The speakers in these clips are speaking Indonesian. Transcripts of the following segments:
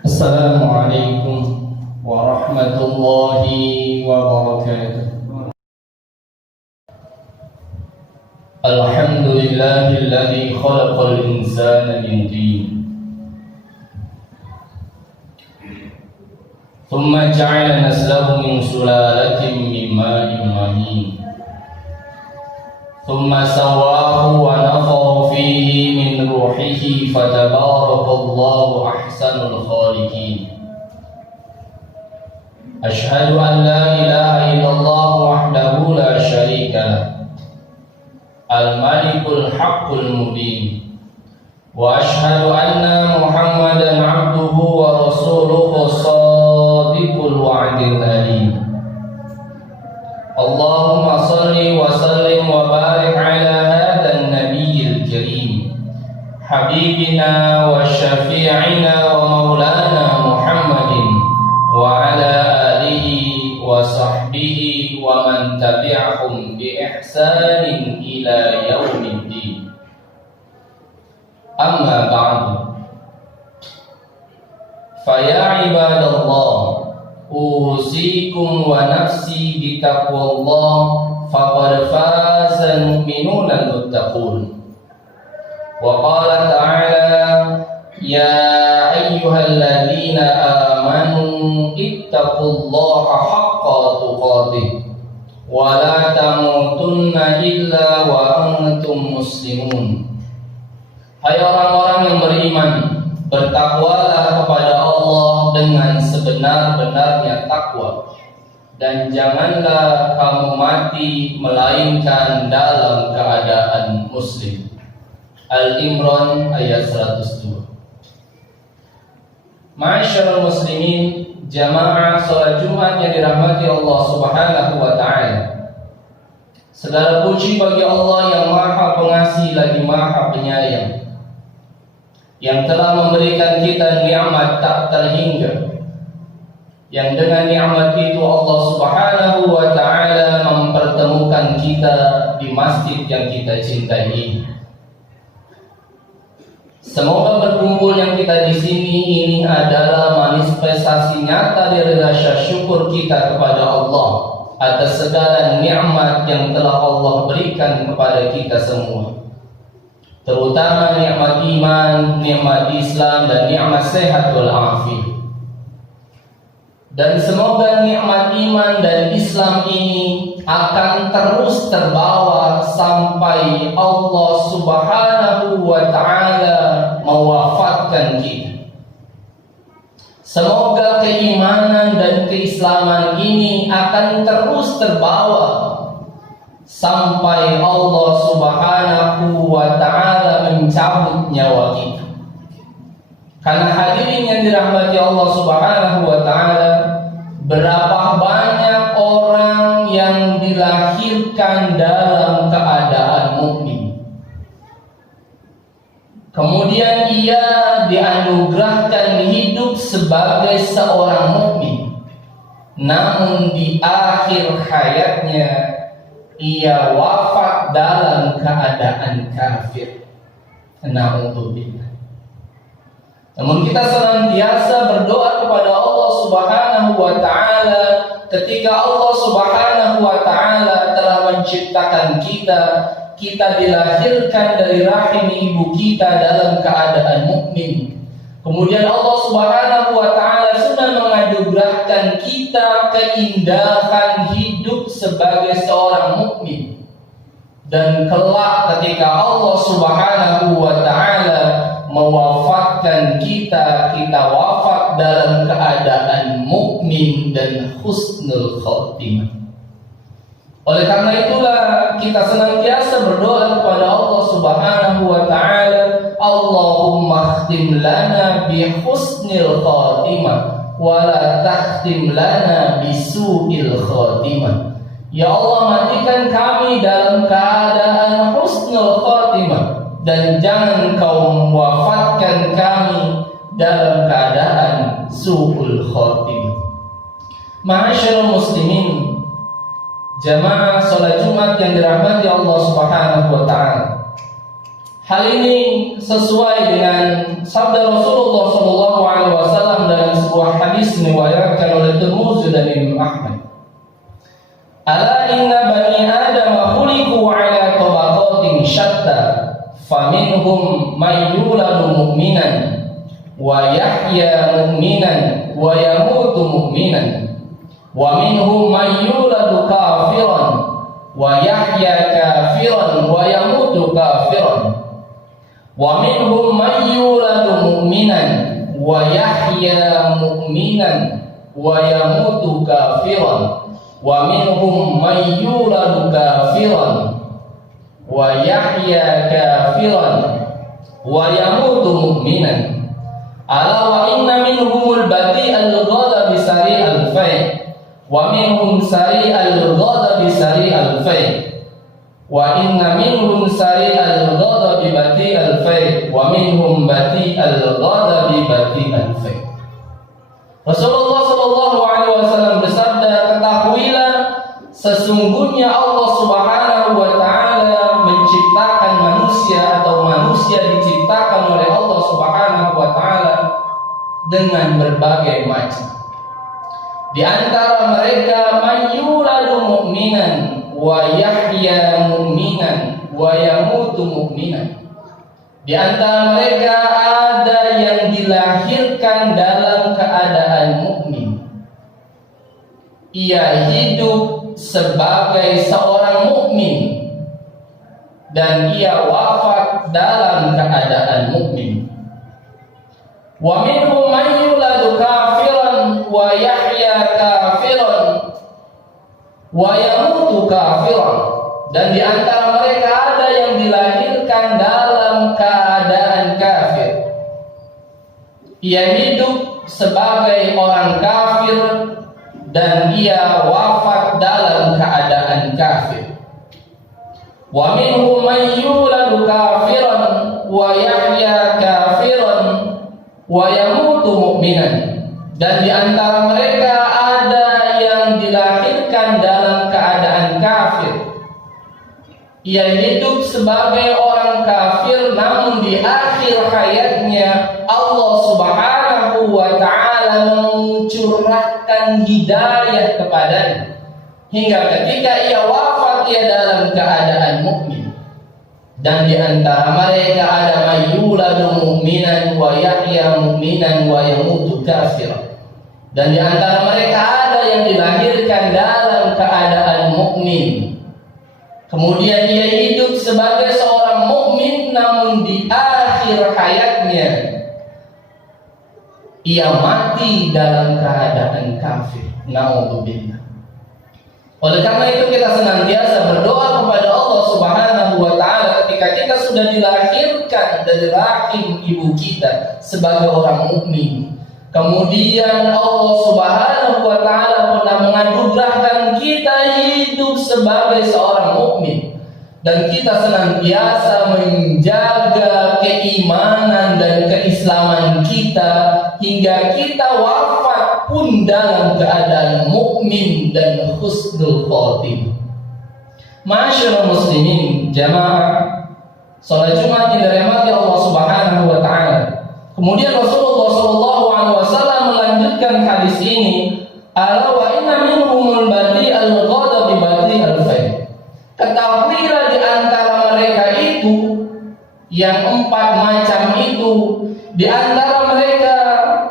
Assalamualaikum warahmatullahi wabarakatuh. Alhamdulillahilladzi khalaqal insana min tin, thumma ja'ala naslahu min sulalatin min ma'in mahin, thumma sawwahu wa nafaqa fihi min ruhihi fatabarakallahu ahsanul khaliqin. Asyhadu an la ilaha illallah wahdahu la syarika lah, al-malikul haqqul mubin, wa asyhadu anna Muhammadan abduhu wa rasuluhu shadiqul wa'dil alim. Allahumma salli wa sallim wa barik ala hadan nabiyyil karim, habibina wa syafi'ina wa maulana Muhammadin wa ala alihi wa sahbihi wa man tabi'ahum bi ihsanin ila yaumiddin. Amma ba'du, fa ya ibadallah, usikum wa nafsi bi taqwallah, faqad fazal mu'minuna al-muttaqun. Wa qala ta'ala, ya ayyuhalladzina amanu ittaqullaha haqqa tuqatih wa la tamutunna illa wa antum muslimun. Hai orang-orang yang beriman, bertakwalah kepada Allah dengan sebenar-benarnya takwa, dan janganlah kamu mati melainkan dalam keadaan muslim. Al-Imran ayat 102. Ma'asyiral muslimin, jamaah salat Jumat yang dirahmati Allah Subhanahu wa taala. Segala puji bagi Allah yang Maha Pengasih lagi Maha Penyayang, yang telah memberikan kita nikmat tak terhingga, yang dengan nikmat itu Allah Subhanahu wa taala mempertemukan kita di masjid yang kita cintai ini. Semoga berkumpul yang kita di sini ini adalah manifestasi nyata dari rasa syukur kita kepada Allah atas segala nikmat yang telah Allah berikan kepada kita semua, terutama nikmat iman, nikmat Islam, dan nikmat sehat wal afiat. Dan semoga nikmat iman dan Islam ini akan terus terbawa sampai Allah Subhanahu wa taala mewafatkan kita. Semoga keimanan dan keislaman ini akan terus terbawa sampai Allah Subhanahu wa taala mencabut nyawa kita. Karena hadirin yang dirahmati Allah Subhanahu wa taala, berapa banyak orang yang dilahirkan dalam keadaan mukmin, kemudian ia dianugerahkan hidup sebagai seorang mukmin, namun di akhir hayatnya ia wafat dalam keadaan kafir. Na'udzubillah. Namun kita senantiasa berdoa kepada Allah Subhanahu wa taala ketika Allah Subhanahu wa taala telah menciptakan kita dilahirkan dari rahim ibu kita dalam keadaan mukmin. Kemudian Allah Subhanahu wa taala sudah menganugerahkan kita keindahan hidup sebagai seorang mukmin. Dan kelak ketika Allah Subhanahu wa taala mewafatkan kita wafat dalam keadaan mukmin dan husnul khotimah. Oleh karena itulah kita senantiasa berdoa kepada Allah Subhanahu wa taala, Allahumma khtim lana bi husnil khotimah wa la takhtim lana bi su'il khotimah. Ya Allah, matikan kami dalam keadaan husnul khotimah, dan jangan kau mewafatkan kami dalam keadaan su'ul khotimah. Ma'asyiral muslimin, jamaah salat Jumat yang dirahmati Allah Subhanahu wa taala. Hal ini sesuai dengan sabda Rasulullah SAW dalam sebuah hadis diriwayatkan oleh Tirmidzi dan Imam Ahmad. Ala inna bani Adam khuliqu ala tabaqatin shatta, faminhum man yuladu mu'minan wa yahya mu'minan wa yamutu mu'minan, wa minhum man yuladu kafiran wa yahya kafiran wa yamutu kafiran, wa minhum man yuladu mu'minan wa yahya mu'minan wa yamutu kafiran, wa minhum man yuladu kafiran wa yahya kafiran wa yamutu mu'minan. Ala wa inna minhumul bati'al ghadabi sari'al fai' wa minhum sari'al ghadabi sari'al fai', wa inna minhum sari'al ghadabi bati'al fai' wa minhum bati'al ghadabi bati'al fai'. Rasulullah sallallahu alaihi wasallam bersabda, ketahuilah sesungguhnya Allah Subhanahu wa taala menciptakan manusia atau manusia diciptakan oleh Allah Subhanahu wa taala dengan berbagai macam. Di antara mereka man yuladu mu'minan wa yahya mu'minan wa yamutu mu'minan. Di antara mereka ada yang dilahirkan dalam keadaan mukmin. Ia hidup sebagai seorang mukmin dan ia wafat dalam keadaan mukmin. Wa minhum man yuladu kafiran wa yahya kafiran wa yamutu kafiran. Dan di antara mereka ada yang dilahirkan dalam keadaan kafir. Ia hidup sebagai orang kafir dan ia wafat dalam keadaan kafir. Wa minhum man yuladu kafiran wa yahya kafiran wa yamutu mu'minan. Dan di antara mereka ada yang dilahirkan dalam keadaan kafir. Ia hidup sebagai orang kafir, namun di akhir hayatnya Allah Subhanahu wa taala mencurahkan hidayah kepadanya hingga ketika ia wafat ia dalam keadaan mukmin. Dan di antara mereka ada mayyuladu mu'minan wa yahya mu'minan wa yamutu kafiran. Dan di antara mereka ada yang dilahirkan dalam keadaan mukmin, kemudian ia hidup sebagai seorang mukmin, namun di akhir hayatnya ia mati dalam keadaan kafir. Na'udzubillah. Oleh karena itu kita senantiasa berdoa kepada Allah Subhanahu wa taala ketika kita sudah dilahirkan dari rahim ibu kita sebagai orang mukmin. Kemudian Allah Subhanahu wa taala pernah menganugerahkan kita hidup sebagai seorang mukmin dan kita senantiasa menjaga keimanan dan keislaman kita hingga kita wafat pun dalam keadaan mukmin dan husnul khotimah. Ma'asyiral muslimin, jamaah salat Jumat yang dirahmati Allah Subhanahu wa taala. Kemudian Rasulullah sallallahu alaihi wasallam melanjutkan hadis ini, ala wa inna minhumul bati'al ghadabi bati'al fai'. Ketahuilah di antara mereka itu yang empat macam itu, di antara mereka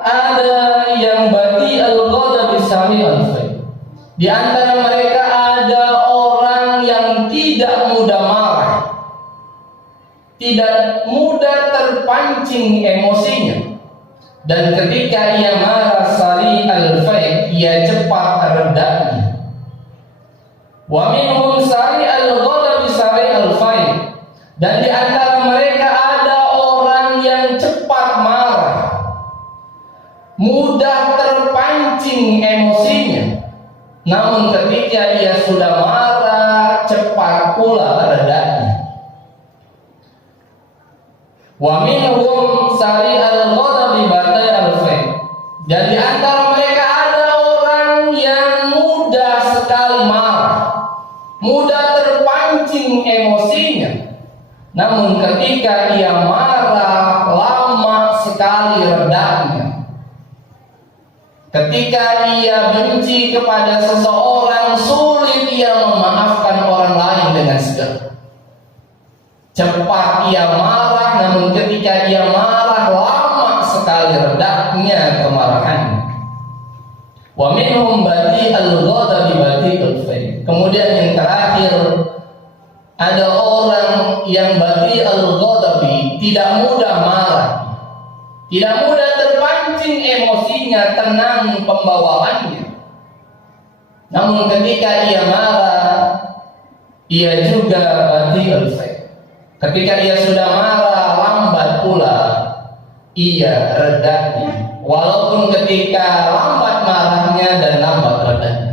ada yang bati'al ghadabi sari'al fai'. Di antara mereka ada orang yang tidak mudah marah, tidak mudah terpancing emosinya, dan ketika ia marah sari'al fai', ia cepat redanya. Wa minhum sari'al ghadabi sari'al fai'. Dan di antara mereka ada orang yang cepat marah, mudah terpancing emosinya, namun ketika ia sudah marah cepat pula redanya. Wa minhum sari'al ghadabi bati'al fai'. Dan di antara mereka ada orang yang mudah sekali marah, mudah terpancing emosinya, Namun ketika ia marah, lama sekali redanya. Ketika ia benci kepada seseorang, sulit ia memaafkan orang lain dengan segera. Cepat ia marah, namun ketika ia marah, lama sekali redanya kemarahannya. Wa minhum badi'al ghadabi badi'ul fayl. Kemudian yang terakhir, ada orang yang badi'al ghadabi, tidak mudah marah, tidak mudah terpancing emosinya, tenang pembawaannya. Namun ketika ia marah, ia juga badi'ul fayl. Ketika ia sudah marah, lambat pula ia redanya. Walaupun ketika lambat marahnya dan lambat redanya.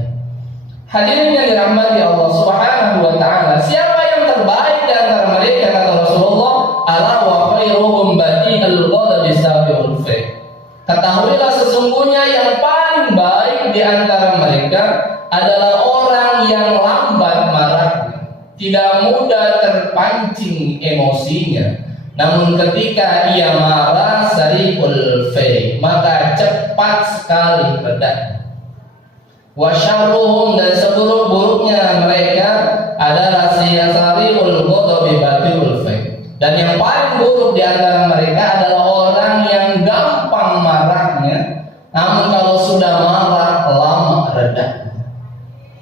Hadirin yang dirahmati Allah Subhanahu wa taala, siapa yang terbaik di antara mereka, kata Rasulullah, ala wa khairuhum badi'ul ghadabi sabiqul fayl. Ketahuilah sesungguhnya yang paling baik di antara mereka adalah orang yang lambat marahnya, tidak mudah terpancing emosinya, namun ketika ia marah sariqul fayl, maka cepat sekali redanya. Wa syarruhum, dan seburuk-buruknya mereka adalah sariqul ghadabi batiul fayl, dan yang paling buruk di antara mereka adalah orang yang gampang marahnya, namun kalau sudah marah lama redanya.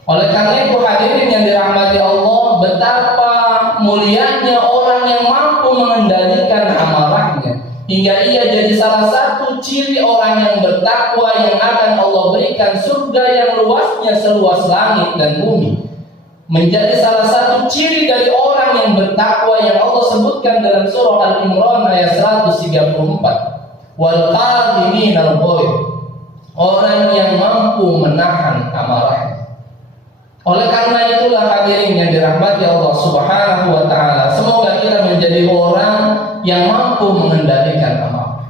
Oleh karena itu hadirin yang dirahmati Allah, betapa mulianya orang yang mampu mengendalikan amarahnya, hingga ia jadi salah satu ciri orang yang bertakwa yang akan Allah berikan surga yang luasnya seluas langit dan bumi. Menjadi salah satu ciri dari orang yang bertakwa yang Allah sebutkan dalam surah Al-Imran ayat 134. Wal qadhiminal ghaidh, orang yang mampu menahan amarahnya. Oleh karena itulah hadirin yang dirahmati Allah Subhanahu wa taala, semoga kita menjadi orang yang mampu mengendalikan amarah.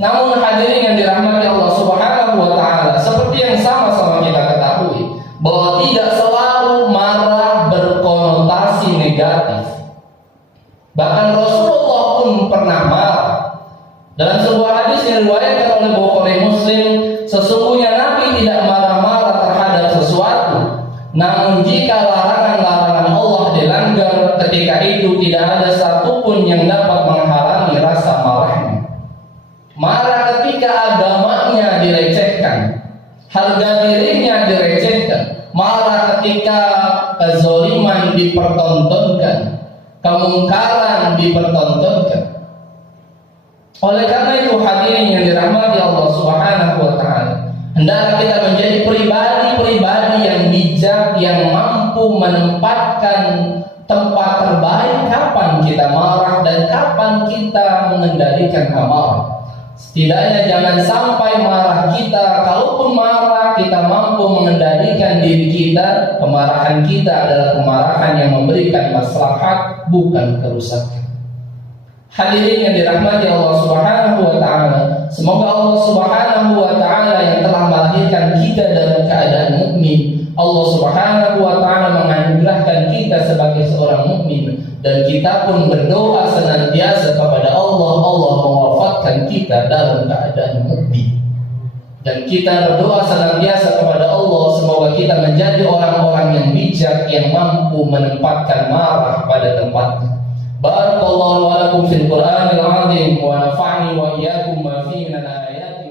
Namun hadirin yang dirahmati Allah Subhanahu wa taala, seperti yang sama-sama kita ketahui bahwa tidak selalu marah berkonotasi negatif. Bahkan Rasulullah pun pernah marah. Dalam sebuah hadis yang diriwayatkan oleh Bukhari Muslim, sesungguhnya Nabi tidak marah-marah terhadap sesuatu, namun jika larangan-larangan Allah dilanggar, ketika itu tidak ada satupun yang dapat menghalangi rasa marahnya. Marah ketika agamanya dilecehkan, harga dirinya direcehkan. Marah ketika kezaliman dipertontonkan, kemungkaran dipertontonkan. Oleh karena itu hadirin yang dirahmati Allah Subhanahu wa taala, hendaklah kita menjadi pribadi-pribadi yang bijak, yang mampu menempatkan tempat terbaik kapan kita marah dan kapan kita mengendalikan amarah. Setidaknya jangan sampai marah kita, kalaupun marah kita mampu mengendalikan diri kita, kemarahan kita adalah kemarahan yang memberikan maslahat, bukan kerusakan. Hadirin yang dirahmati Allah Subhanahu wa taala, semoga Allah Subhanahu wa taala yang telah melahirkan kita dalam keadaan mukmin, Allah Subhanahu wa taala menganugerahkan kita sebagai seorang mukmin, dan kita pun berdoa senantiasa kepada Allah mewafatkan kita dalam keadaan mukmin. Dan kita berdoa senantiasa kepada Allah semoga kita menjadi orang-orang yang bijak, yang mampu menempatkan marah pada tempatnya. Barakallahu wa lakum fil Qur'anil 'azim wa nafa'ani wa iyyakum ma fihi min al-ayati